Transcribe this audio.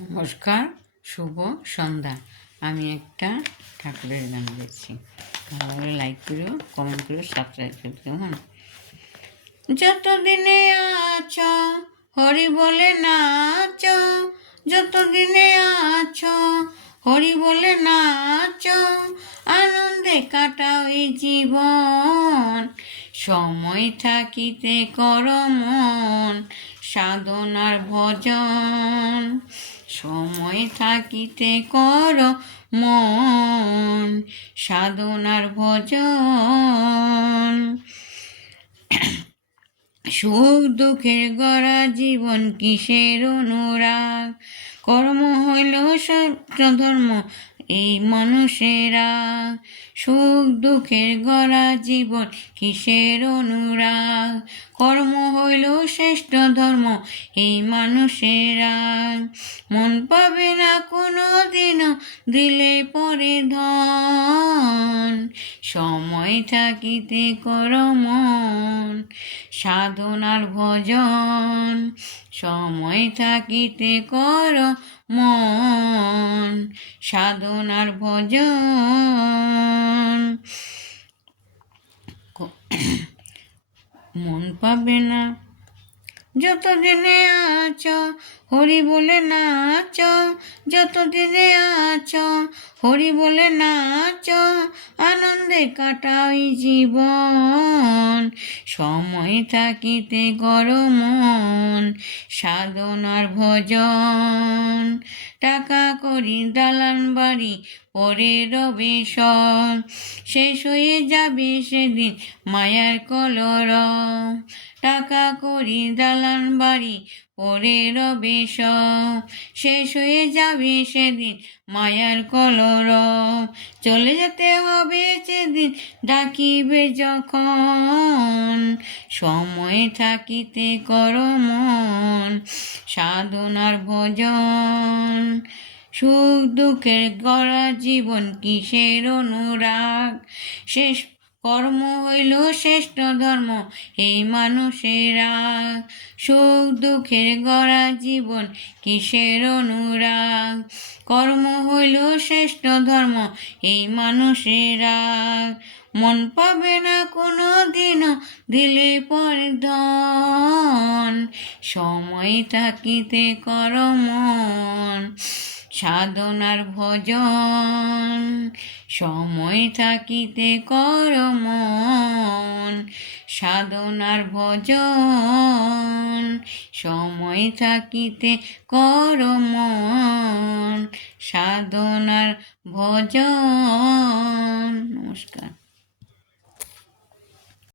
নমস্কার, শুভ সন্ধ্যা। আমি একটা ঠাকুরের গান গাইছি। ভালো লাগলে লাইক করো, কমেন্ট করো, সাবস্ক্রাইব করো। কেমন? যতদিনে আছ হরি বলে নাচ, যতদিনে আছ হরি বলে নাচ, আনন্দে কাটাও এই জীবন। সময় থাকিতে কর মন সাধনার ভজন, সময় থাকিতে কর মন সাধনার ভজন। সুখ দুঃখের গড়া জীবন কিসের অনুরাগ, কর্ম হইল সত্য ধর্ম এই মানুষেরা। সুখ দুঃখের গড়া জীবন কিসের অনুরাগ, কর্ম হইল শ্রেষ্ঠ ধর্ম এই মানুষেরা। মন পাবে না কোনো দিনও দিলে পরে ধন, সময় থাকিতে কর মন সাধনার ভজন, সময় থাকিতে কর মন সাধনার ভজন। মন পাবে না যতদিনে আছ হরি বলে নাচ, যতদিনে আছ হরি বলে নাচ, আনন্দে কাটাই জীবন। সময় থাকিতে কর মন সাধনার ভজন। টাকা করি দালান বাড়ি পরে রবে সব, শেষ হয়ে যাবে সেদিন মায়ার কলরব। টাকা করি দালান বাড়ি পরে রবে সব, শেষ হয়ে যাবে সেদিন মায়ার কলরব। চলে যেতে হবে সেদিন ডাকিবে যখন, সময় থাকিতে কর মন সাধনার ভজন। সুখ দুঃখের গড়া জীবন কিসের অনুরাগ, শেষ কর্ম হইল শ্রেষ্ঠ ধর্ম এই মানুষেরা। সুখ দুঃখের গড়া জীবন কিসের অনুরাগ, কর্ম হইল শ্রেষ্ঠ ধর্ম এই মানুষেরা। মন পাবে না কোনো দিনও দিলে পরে ধন, সময় থাকিতে কর মন সাধনার ভজন, সময় থাকিতে কর মন সাধনার ভজন, সময় থাকিতে কর মন সাধনার ভজন। নমস্কার।